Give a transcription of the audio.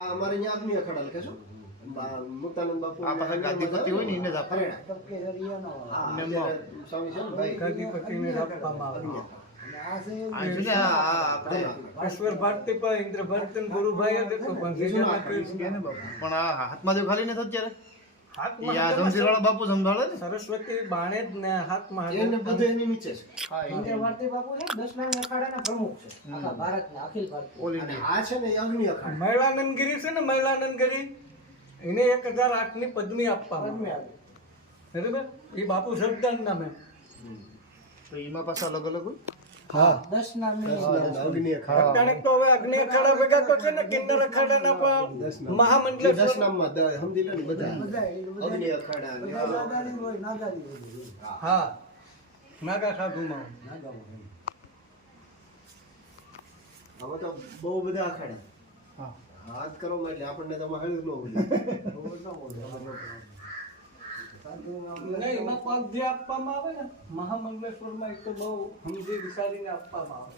અમારે અહીંયા આદમી અખાડા લખે છો મુક્તાનંદ બાપુ આ પાસે ગાદીપતિ હોય ને એને જ આપે. સ્વામી છે ને ભાઈ ગાદીપતિને આપવામાં આવે. આ છે ને આપણે ઈશ્વર ભારતી પર ઇન્દ્ર ભારતી ગુરુભાઈ જ હતો પણ જેના કે ને બાપુ. પણ આ હાથમાં જો ખાલી નથી અત્યારે હાથમાં ઈ આ જમશેદવાળા બાપુ સંભાળે ને. સરસ્વતી બાણે જ ને હાથમાં એને બધું એની નીચે છે. હા, ઈ ઇન્દ્ર ભારતી બાપુ છે 10 અખાડાના પ્રમુખ છે આખા ભારતના અખિલ ભારતીય. ઓલ અને ઇન્ડિયા. આ છે ને એ અગ્નિ અખાડા. મૈલાનંદગીરી છે ને મૈલાનંદગીરી એને 1008 ની પદવી આપવામાં પદ્મે આવી. આવી. બરાબર એ બાપુ સરદાર નામે. તો એમાં પાછા અલગ અલગ હોય. હા 10 નામની અગ્નિ અખાડા. અત્યારે તો હવે અગ્નિ અખાડા ભેગા તો છે ને કિન્નર અખાડાના પણ 10 નામ. મહામંડલેશ્વર 10 નામમાં સમજી લો ને બધા બધા અગ્નિ અખાડા ને બધા નાગારી હોય નાગારી હોય. હા નાગા સાધુમાં હવે તો બહુ બધા અખાડા. હા. હાથ કરો એટલે આપણને તો હળવું ન હોય. નહીં એમાં પદ જે આપવામાં આવે ને મહામંડલેશ્વરમાં એક તો બહુ સમજી વિચારીને આપવામાં આવે.